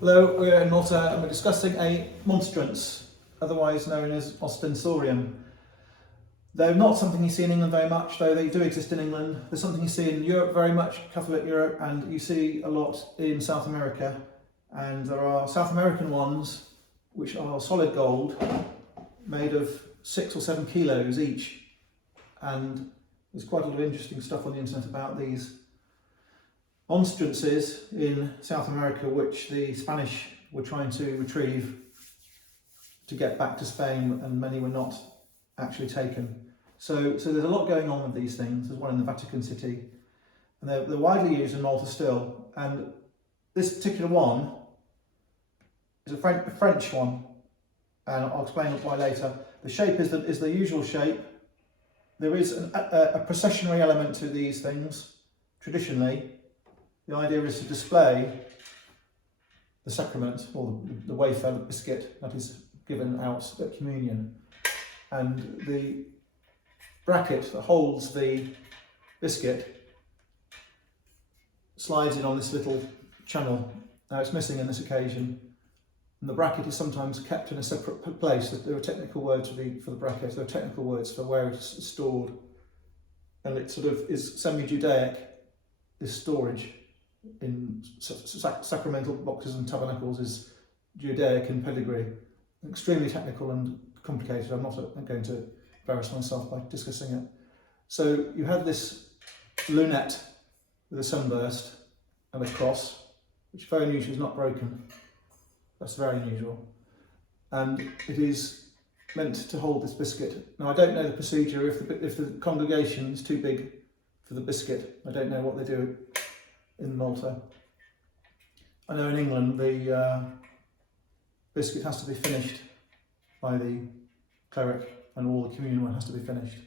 Hello, we're in Malta and we're discussing a monstrance, otherwise known as ostensorium. They're not something you see in England very much, though they do exist in England. There's something you see in Europe very much, Catholic Europe, and you see a lot in South America. And there are South American ones which are solid gold, made of 6 or 7 kilos each. And there's quite a lot of interesting stuff on the internet about these monstrances in South America, which the Spanish were trying to retrieve to get back to Spain, and many were not actually taken. So there's a lot going on with these things. There's one in the Vatican City, and they're widely used in Malta still. And this particular one is a French one, and I'll explain why later. The shape is the usual shape. There is a processionary element to these things, traditionally. The idea is to display the sacrament, or the wafer, the biscuit that is given out at communion. And the bracket that holds the biscuit slides in on this little channel. Now it's missing in this occasion, and the bracket is sometimes kept in a separate place. There are technical words for the bracket, there are technical words for where it's stored. And it sort of is semi-Judaic, this storage in sacramental boxes and tabernacles is Judaic in pedigree. Extremely technical and complicated. I'm not going to embarrass myself by discussing it. So you have this lunette with a sunburst and a cross, which very unusual is not broken. That's very unusual. And it is meant to hold this biscuit. Now I don't know the procedure if the congregation is too big for the biscuit. I don't know what they do in Malta. I know in England the biscuit has to be finished by the cleric, and all the communion one has to be finished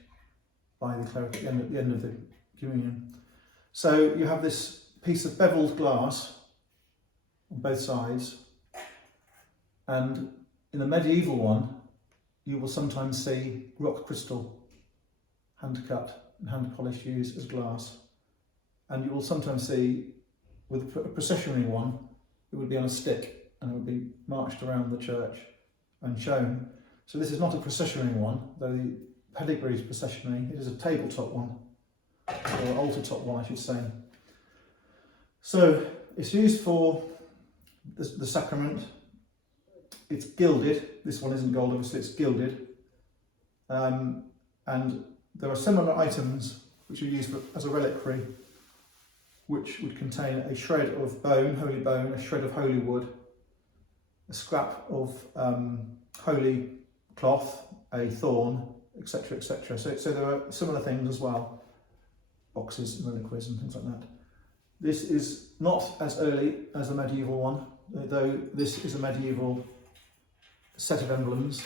by the cleric at the end of the communion. So you have this piece of beveled glass on both sides, and in the medieval one you will sometimes see rock crystal, hand cut and hand polished, used as glass. And you will sometimes see, with a processionary one, it would be on a stick and it would be marched around the church and shown. So this is not a processionary one, though the pedigree is processionary. It is a tabletop one, or an altar top one, I should say. So it's used for the sacrament. It's gilded. This one isn't gold, obviously, it's gilded. And there are similar items which are used as a reliquary, which would contain a shred of bone, holy bone, a shred of holy wood, a scrap of holy cloth, a thorn, etc., etc. So there are similar things as well, boxes and reliquaries and things like that. This is not as early as the medieval one, though this is a medieval set of emblems.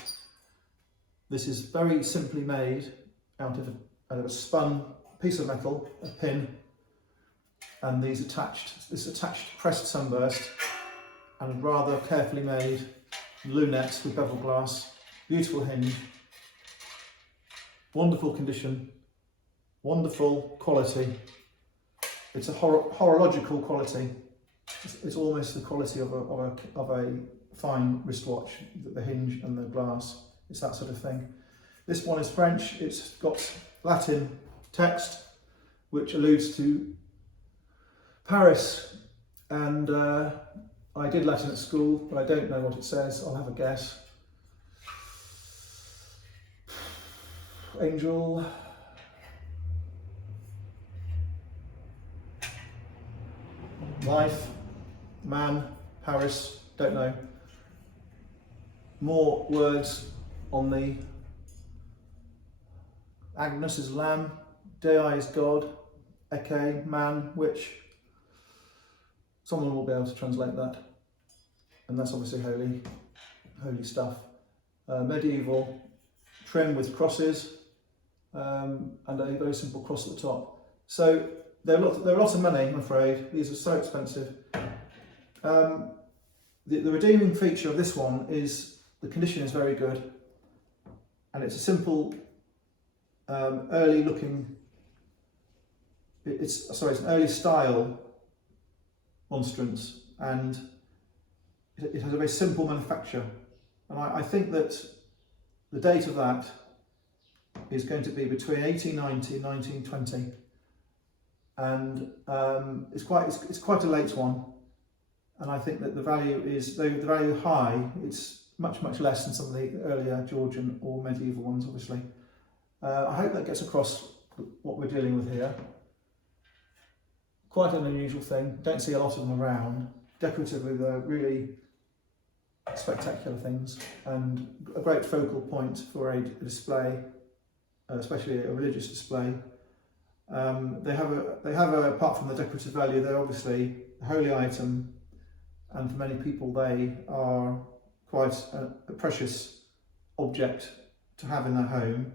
This is very simply made out of a spun piece of metal, a pin, and this attached pressed sunburst and rather carefully made lunette with bevel glass, beautiful hinge, wonderful condition, wonderful quality. It's a horological quality. It's almost the quality of a fine wristwatch, the hinge and the glass. It's that sort of thing. This one is French. It's got Latin text, which alludes to Paris, and I did Latin at school, but I don't know what it says. I'll have a guess. Angel. Life. Man. Paris. Don't know. More words on the Agnus is lamb, Dei is God, Eke, man, witch. Someone will be able to translate that, and that's obviously holy stuff. Medieval, trim with crosses, and a very simple cross at the top. So they're a lot of money, I'm afraid. These are so expensive. The redeeming feature of this one is the condition is very good, and it's a simple, early looking. It's an early style monstrance, and it has a very simple manufacture, and I think that the date of that is going to be between 1890 and 1920, and it's quite a late one. And I think that the value is, though the value is high, it's much less than some of the earlier Georgian or medieval ones, obviously. I hope that gets across what we're dealing with here. Quite an unusual thing. Don't see a lot of them around. Decorative with really spectacular things, and a great focal point for a display, especially a religious display. They have apart from the decorative value, they're obviously a holy item, and for many people they are quite a precious object to have in their home.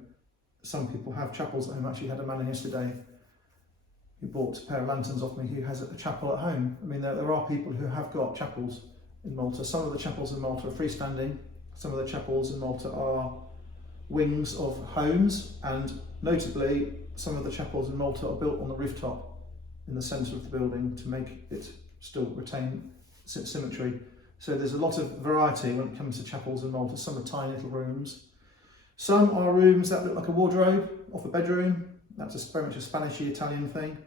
Some people have chapels at home. Actually had a man yesterday who bought a pair of lanterns off me who has a chapel at home. I mean, there are people who have got chapels in Malta. Some of the chapels in Malta are freestanding. Some of the chapels in Malta are wings of homes, and notably some of the chapels in Malta are built on the rooftop in the centre of the building to make it still retain symmetry. So there's a lot of variety when it comes to chapels in Malta. Some are tiny little rooms. Some are rooms that look like a wardrobe off a bedroom. That's very much a Spanishy Italian thing.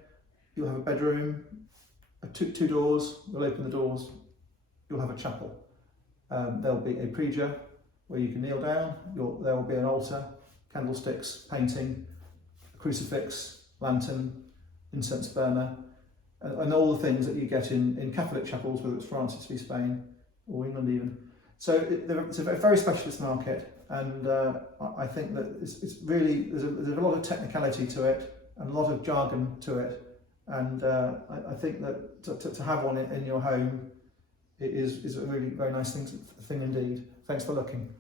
You'll have a bedroom, two doors, we'll open the doors, you'll have a chapel. There'll be a pregia where you can kneel down, there will be an altar, candlesticks, painting, a crucifix, lantern, incense burner, and all the things that you get in Catholic chapels, whether it's France, Italy, Spain, or England even. So it's a very specialist market, and I think that it's really, there's a lot of technicality to it and a lot of jargon to it, and I think that to have one in your home is a really very nice thing indeed. Thanks for looking.